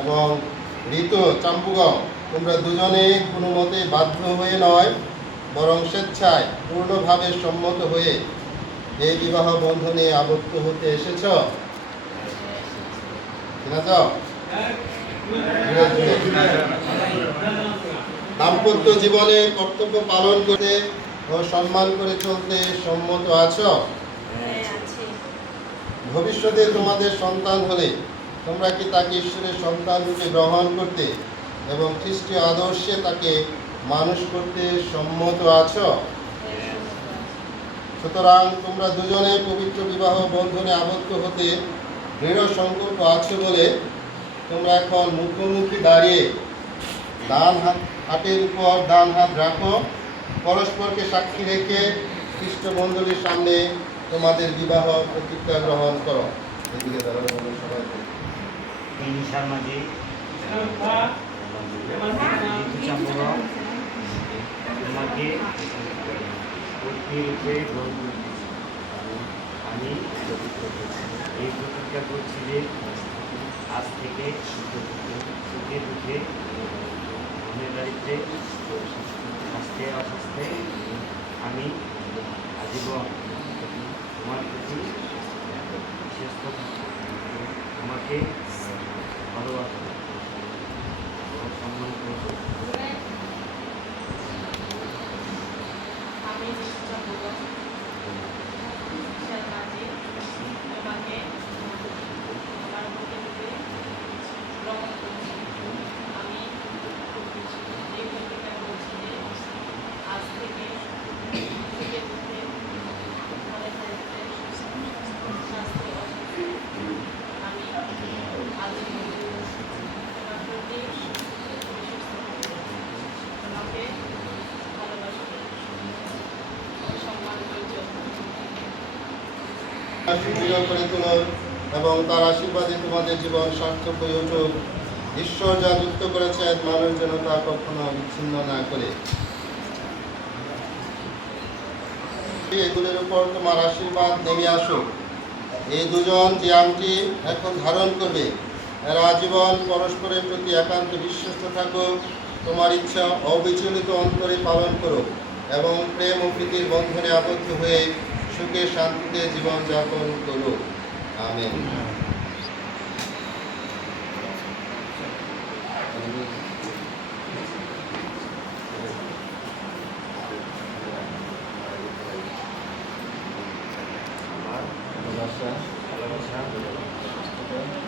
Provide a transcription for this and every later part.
এবং ঋতু চাম্পুগাঁও, তোমরা দুজনে কোনো মতে বাধ্য হয়ে নয় বরং স্বেচ্ছায় পূর্ণভাবে সম্মত হয়ে এই বিবাহ বন্ধনে আবদ্ধ হতে এসেছ কিনা? দাম্পত্য জীবনে কর্তব্য পালন করতে ও সম্মান করে চলতে সম্মত আছো? ভবিষ্যতে তোমাদের সন্তান হলে তোমরা কি তাকে ঈশ্বরের সন্তান রূপে গ্রহণ করতে এবং খ্রিস্টীয় আদর্শে তাকে মানুষ করতে সম্মত আছো? সুতরাং তোমরা দুজনে পবিত্র বিবাহ বন্ধনে আবদ্ধ হতে দৃঢ় সংকল্প আছে বলে তোমরা এখন মুখোমুখি দাঁড়িয়ে ডান হাতের উপর ডান হাত রাখো, পরস্পরকে সাক্ষী রেখে খ্রিস্ট মণ্ডলীর সামনে তোমাদের বিবাহ প্রতিজ্ঞা গ্রহণ করো। এদিকে সবাই আমি এই প্রতিজ্ঞা করছি যে আজ থেকে সুখে দুঃখে ধনের দারিদ্রে স্বাস্থ্যে অস্বাস্থ্যে আমি আজীবন তোমার প্রতি বিশেষ তোমাকে ভালোবাসা সম্মান করব। সুদৃঢ় করে তুলো এবং তার আশীর্বাদে তোমাদের জীবন সার্থক হয়ে উঠুক। ঈশ্বর যা যুক্ত করেছেন মানুষ যেন তা কখনো বিচ্ছিন্ন না করে। এগুলোর উপর তোমার আশীর্বাদ নেমে আসুক। এই দুজন যে আংটি এখন ধারণ করবে এরা আজীবন পরস্পরের প্রতি একান্ত বিশ্বস্ত থাকুক। তোমার ইচ্ছা অবিচলিত অন্তরে পালন করুক এবং প্রেম ও প্রীতির বন্ধনে আবদ্ধ হয়ে সুখে শান্তিতে জীবনযাপন করুক। আমেন।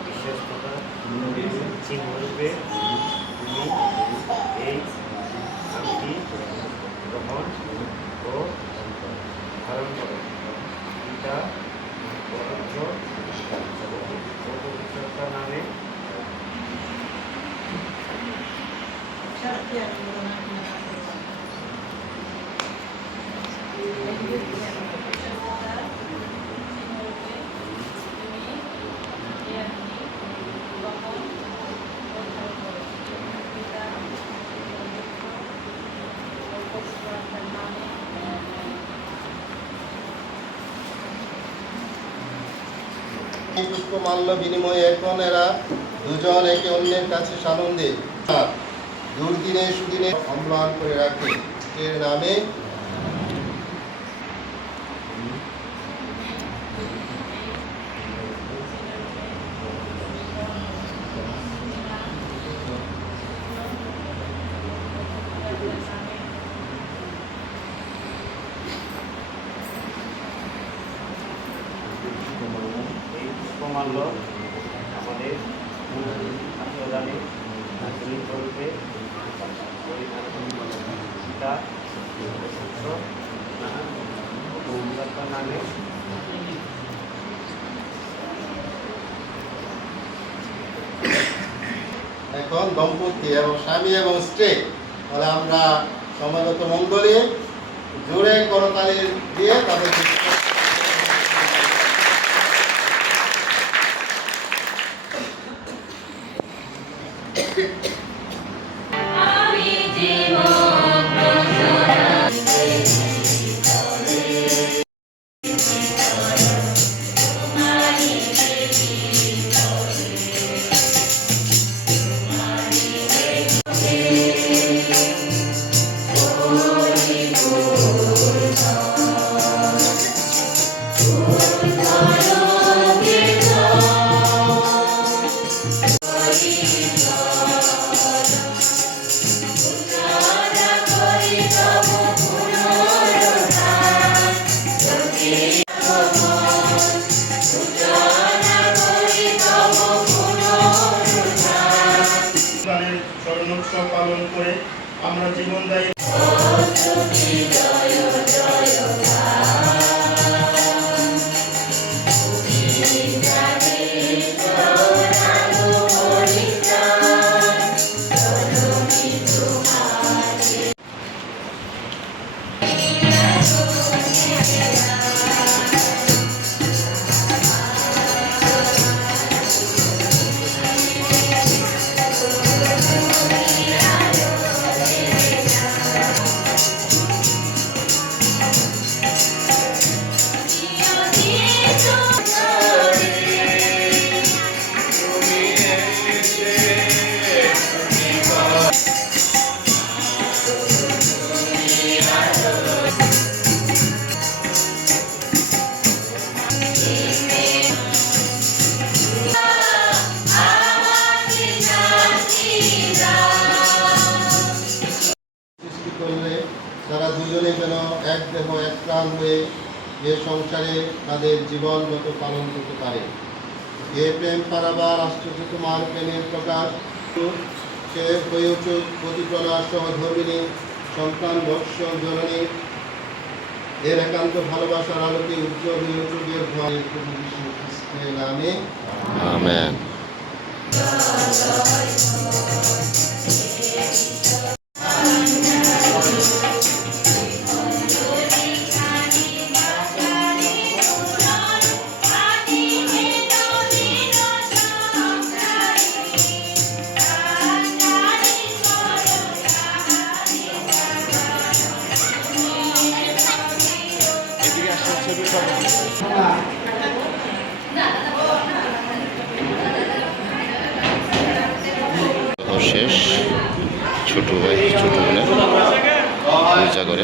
বিশেষতা চিহ্নরূপে তুমি এই আংটি গ্রহণ ও ধারণ করো। পিতা পবিত্রতা নামে পুষ্পমাল্য বিনিময়ে এখন এরা দুজন একে অন্যের কাছে সানন্দে দুর্দিনে সুদিনে অম্লান করে রাখে এর নামে। পুষ্পমাল্য আমাদের আত্মদানে স্বরূপে পিতা নামে এখন দম্পতি এবং স্বামী এবং স্ত্রী তাহলে আমরা সমাগত মঙ্গলে জোরে করতালি দিয়ে তাদের তাদের স্মরণোৎসব পালন করে আমরা জীবনদায়ী সৃষ্টি করলে তারা দুজনে যেন এক দেহ এক প্রাণ হয়ে এ সংসারে তাদের জীবন যত পালন করতে পারে। এ প্রেম পারাবার আশ্চর্য তোমার প্রেমের প্রকাশ সে হয়ে উঠুক প্রতিপ্রণা সহধর্মিনী সন্তান বৎস জননী। এর একান্ত ভালোবাসার আলোকে উজ্জ্বল হয়ে উঠুক এর ভয় প্রভু যীশু খ্রিস্টের নামে আমেন। শেষ ছোট ভাই ছোট বোনের পূজা করে